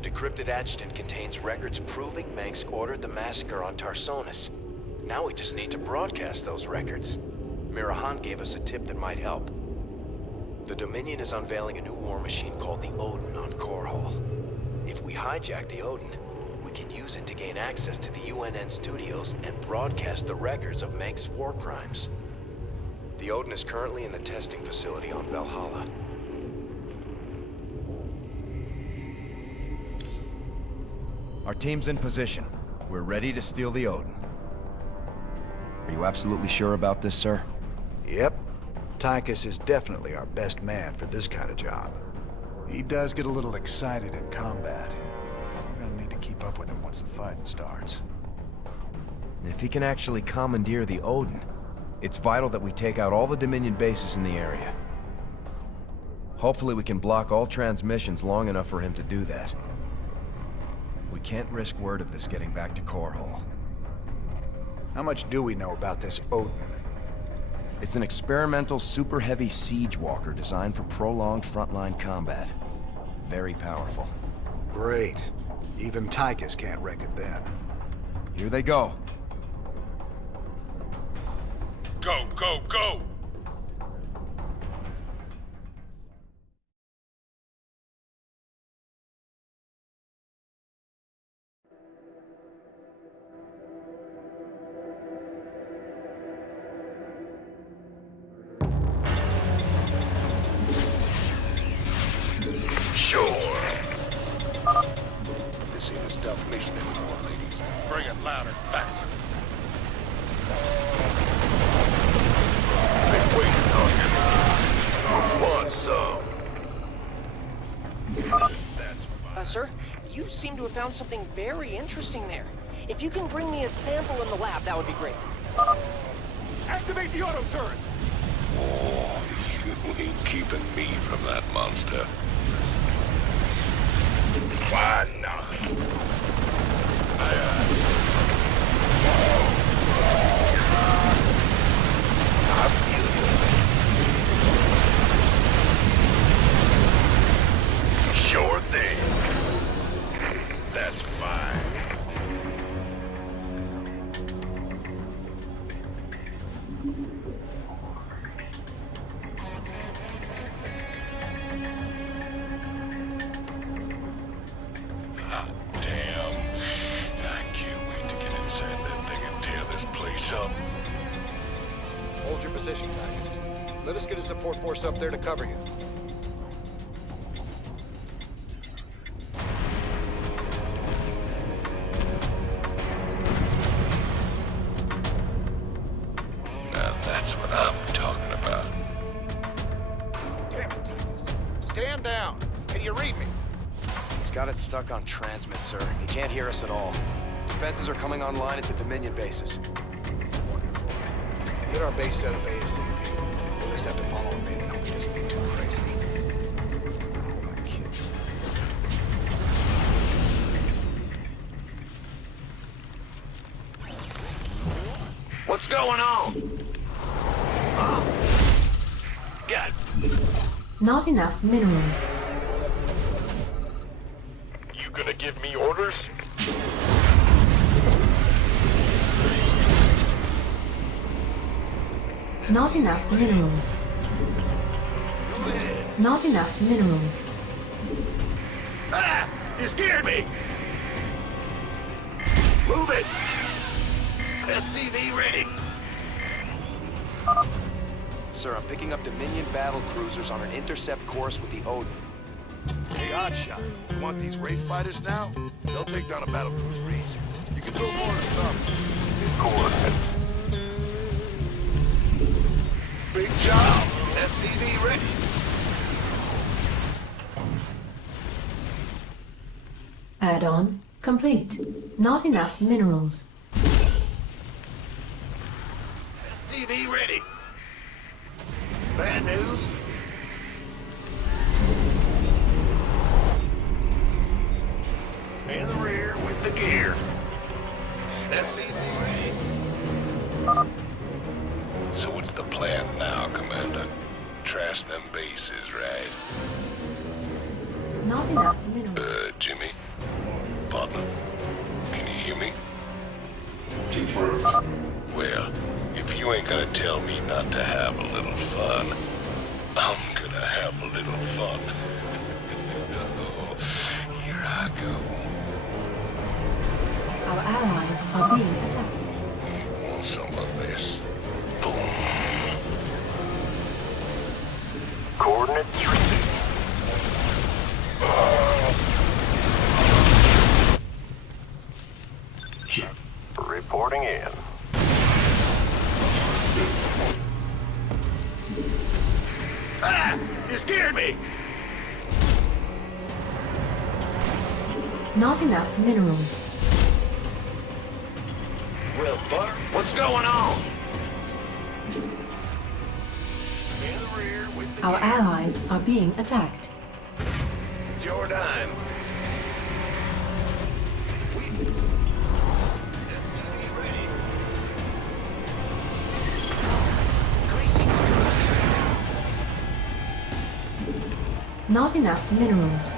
The decrypted adjutant contains records proving Mengsk ordered the massacre on Tarsonis. Now we just need to broadcast those records. Mirahan gave us a tip that might help. The Dominion is unveiling a new war machine called the Odin on Core Hall. If we hijack the Odin, we can use it to gain access to the UNN studios and broadcast the records of Mengsk's war crimes. The Odin is currently in the testing facility on Valhalla. Our team's in position. We're ready to steal the Odin. Are you absolutely sure about this, sir? Yep. Tychus is definitely our best man for this kind of job. He does get a little excited in combat. We're gonna need to keep up with him once the fighting starts. If he can actually commandeer the Odin, it's vital that we take out all the Dominion bases in the area. Hopefully we can block all transmissions long enough for him to do that. We can't risk word of this getting back to Core Hall. How much do we know about this Odin? It's an experimental super-heavy siege walker designed for prolonged frontline combat. Very powerful. Great. Even Tychus can't wreck it then. Here they go. Go, go, go! This ain't a stealth mission anymore, ladies. Bring it louder, fast. Been waiting on you. Want some? That's fine. Sir, you seem to have found something very interesting there. If you can bring me a sample in the lab, that would be great. Activate the auto turrets! Oh, you ain't keeping me from that monster. Why not? I feel you. Sure thing. That's fine. Hold your position, Tychus. Let us get a support force up there to cover you. Now that's what I'm talking about. Damn it, Tychus. Stand down. Can you read me? He's got it stuck on transmit, sir. He can't hear us at all. Defenses are coming online at the Dominion bases. Wonderful. Get our base set up ASAP. We'll just have to follow him in and hope he doesn't get too crazy. Oh, my kid. What's going on? Got it. Not enough minerals. You gonna give me orders? Not enough minerals. Not enough minerals. Ah! You scared me! Move it! SCV ready! Sir, I'm picking up Dominion battle cruisers on an intercept course with the Odin. Hey, Oddshot, you want these Wraith fighters now? They'll take down a battle cruiser easy. You can build more stuff. Go ahead. Big job! SCV ready! Add-on complete. Not enough minerals. SCV ready! Bad news? In the rear with the gear. SCV ready. So what's the plan now, Commander? Trash them bases, right? Not enough minerals. Jimmy? Partner? Can you hear me? Confirmed. Well, if you ain't gonna tell me not to have a little fun, I'm gonna have a little fun. Oh, here I go. Our allies are being attacked. Want some of this? Boom. Coordinates received. Check. Reporting in. Ah! You scared me! Not enough minerals. Well, Butter, what's going on? In the rear with the Our allies are being attacked. It's your dime. Not enough minerals.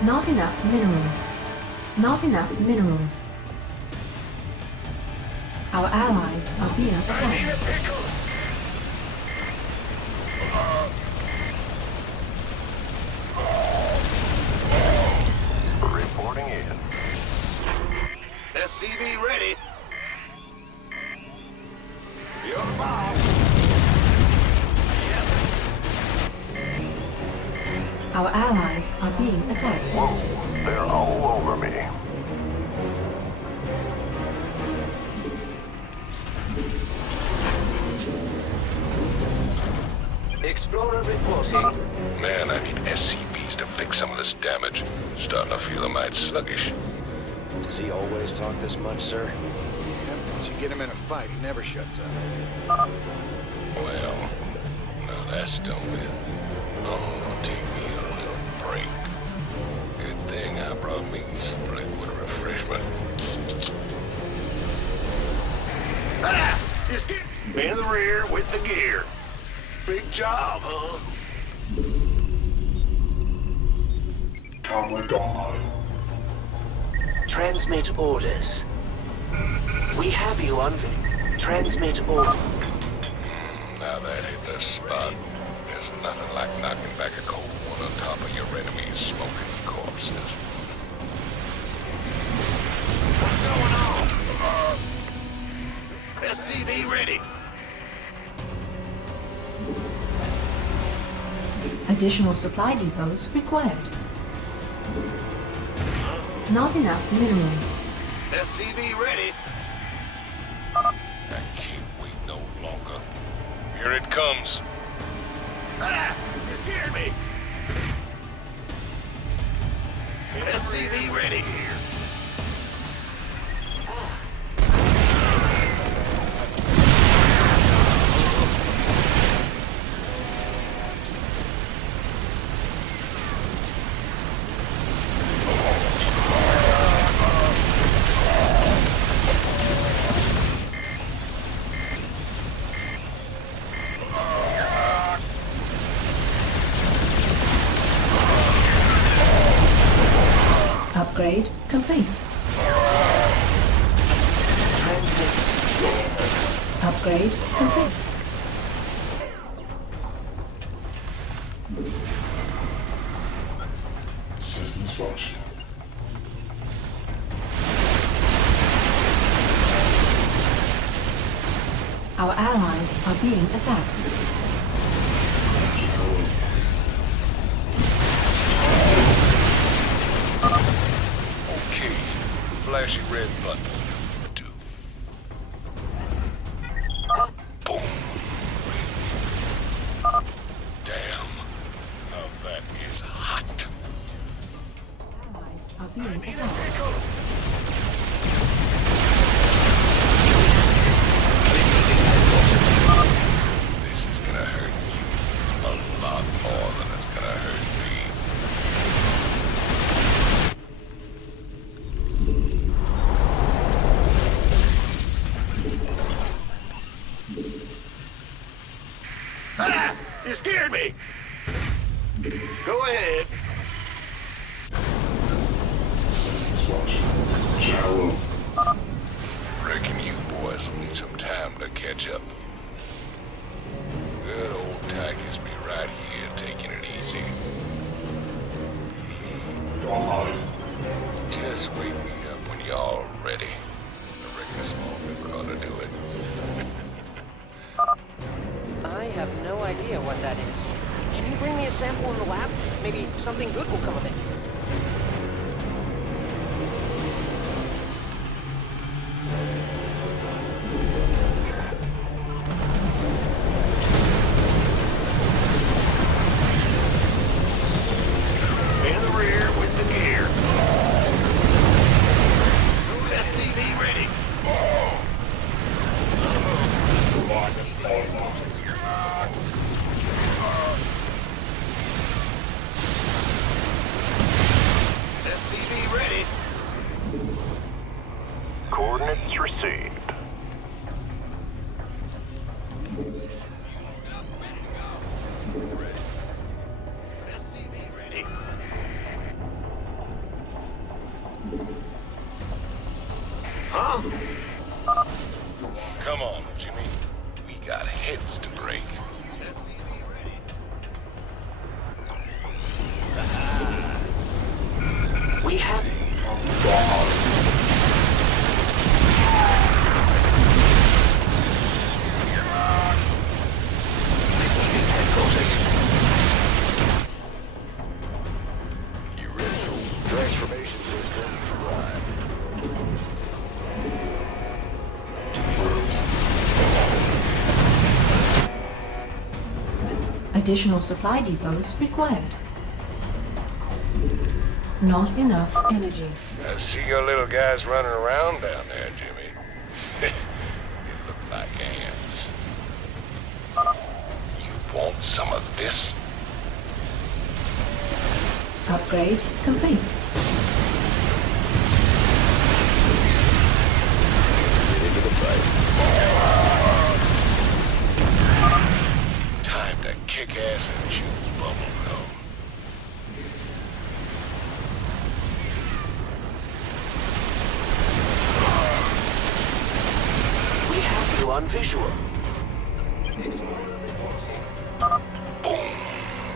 Not enough minerals. Not enough minerals. Our allies are being attacked. Reporting in. SCV ready. You're the boss. Our allies are being attacked. Whoa, they're all over me. Explorer reporting. Man, I need SCVs to fix some of this damage. Starting to feel a mite sluggish. Does he always talk this much, sir? Once you get him in a fight, he never shuts up. Well, now that's done with. Oh, take me a little break. Good thing I brought me some liquid refreshment. Ah! Just get in the rear with the gear. Big job, huh? Comlink online. Transmit orders. We have you on transmit order. Now that hit the spot. There's nothing like knocking back a cold one on top of your enemy's smoking corpses. What's going on? SCV ready. Additional supply depots required. Not enough minerals. SCV ready. I can't wait no longer. Here it comes. Ah! You scared me. SCV ready here. Upgrade complete. Upgrade complete. Systems function. Our allies are being attacked. Okay. Flashy red button. Do. Boom. Damn. Now that is hot. Allies are being attacked. This is gonna hurt you a lot more than it's gonna hurt me. Ah! You scared me. Go ahead. systems function. Shallow. Reckon you boys will need some time to catch up. Good old Tychus be right here taking it easy. Online. Just wake me up when y'all ready. I reckon a small people ought to do it. I have no idea what that is. Can you bring me a sample in the lab? Maybe something good will come of it. In the rear with the gear. SDV ready. SDV ready. Coordinates received. SDV ready. Huh? Come on, Jimmy. We got heads to break. We have it. Receiving headquarters. You ready? Transformation system arrived. Additional supply depots required. Not enough energy. I see your little guys running around down there, Jimmy. They look like ants. You want some of this? Upgrade complete. Into the fight. Time to kick ass and chew bubble gum. We have you on visual. Boom,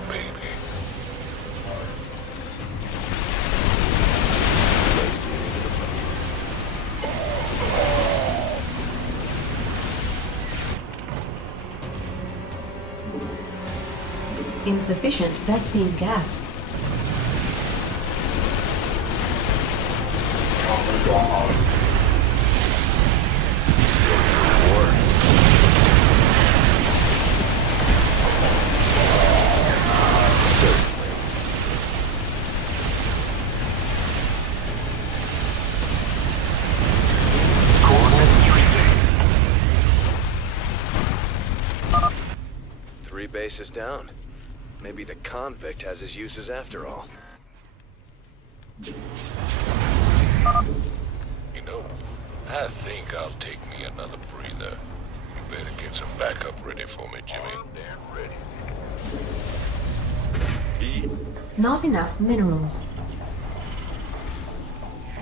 baby. Insufficient Vespine gas. Three bases down. Maybe the convict has his uses after all. You know, I think I'll take me another breather. You better get some backup ready for me, Jimmy. Ready. Not enough minerals.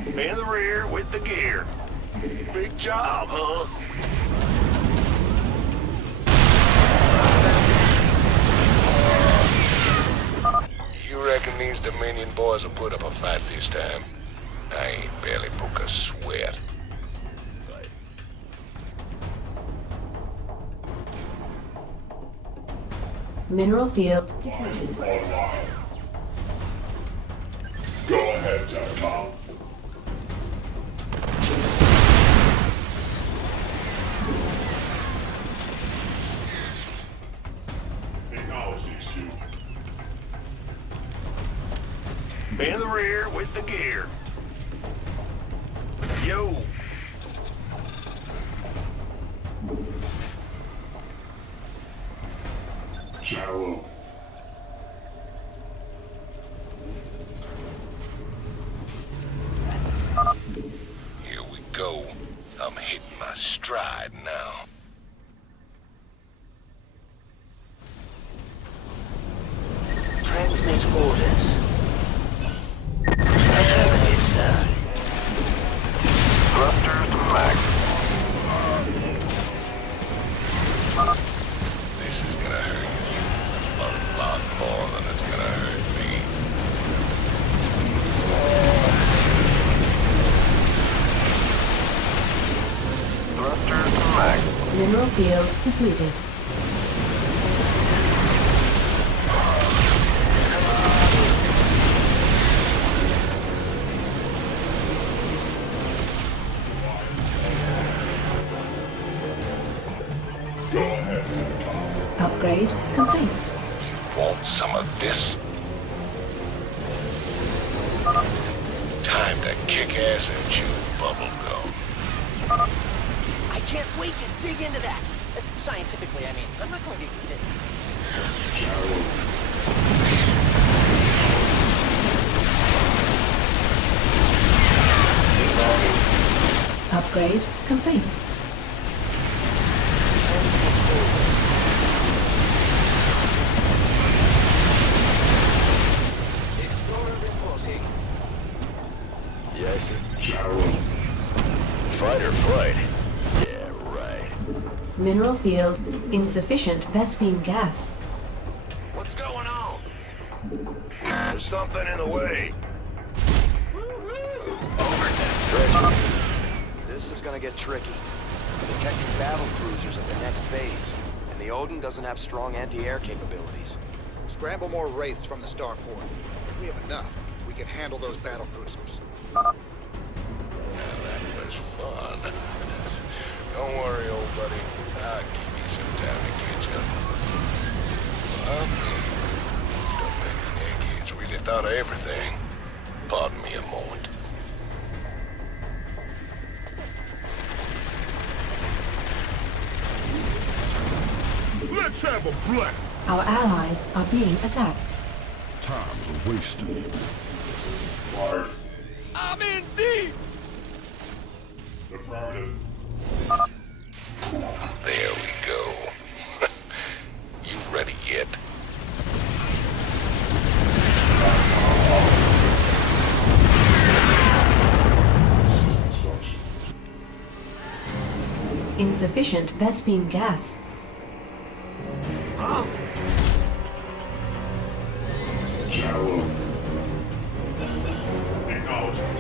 In the rear with the gear. Big job, huh? You reckon these Dominion boys will put up a fight this time? I ain't barely broke a sweat. Mineral field depleted. Online. Go ahead, TechCom. Acknowledge these two. In the rear with the gear. Yo. Shallow. Here we go. I'm hitting my stride now. Transmit orders. Affirmative, sir. field depleted. Go ahead, TACOM. Upgrade complete. Want some of this? Time to kick ass and chew bubble gum. I can't wait to dig into that. Scientifically, I mean. I'm not going to eat it. Upgrade complete. Explorer reporting. Yes, sir. Gyro. Fight or flight? Yeah, right. Mineral field insufficient Vespine gas. What's going on? There's something in the way. This is gonna get tricky. I'm detecting battle cruisers at the next base, and the Odin doesn't have strong anti-air capabilities. Scramble more wraiths from the starport. If we have enough, we can handle those battle cruisers. Now that was fun. Don't worry, old buddy. I'll give you some time to catch up. Well, don't make an Yankee. It's really thought of everything. Pardon me a moment. Let's have a blast. Our allies are being attacked. Time's wasted. Mark. I'm in deep. Affirmative. There we go. You ready yet? Systems function. Insufficient Vespine gas. Gyro. Acknowledgement.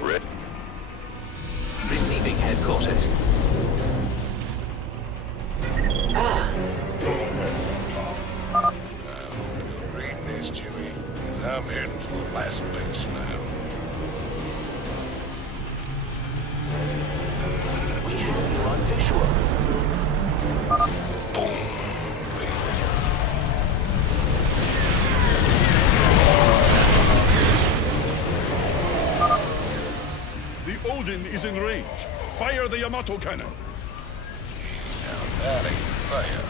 Red. Receiving headquarters. Go ahead, TACOM. You're reading this, Chewie, 'cause I'm heading for the last base now. We have you on visual. Boom. Baby. The Odin is in range. Fire the Yamato cannon. Now that ain't fair.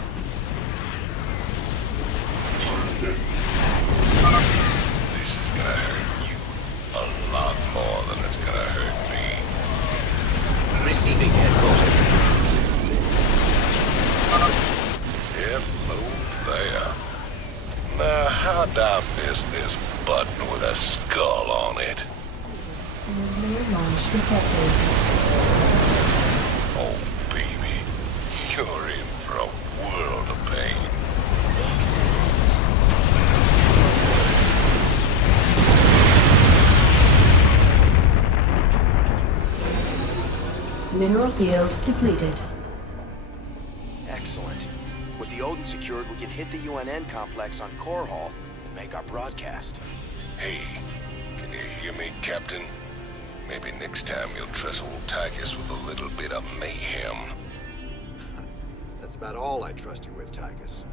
This is gonna hurt you a lot more than it's gonna hurt me. Receiving headquarters. Hello there. Now, how'd I miss this button with a skull on it? Nuclear launch detected. Oh, baby. You're in for a world of pain. Mineral field depleted. Excellent. With the Odin secured, we can hit the UNN complex on Core Hall and make our broadcast. Hey, can you hear me, Captain? Maybe next time you'll trust old Tychus with a little bit of mayhem. That's about all I trust you with, Tychus.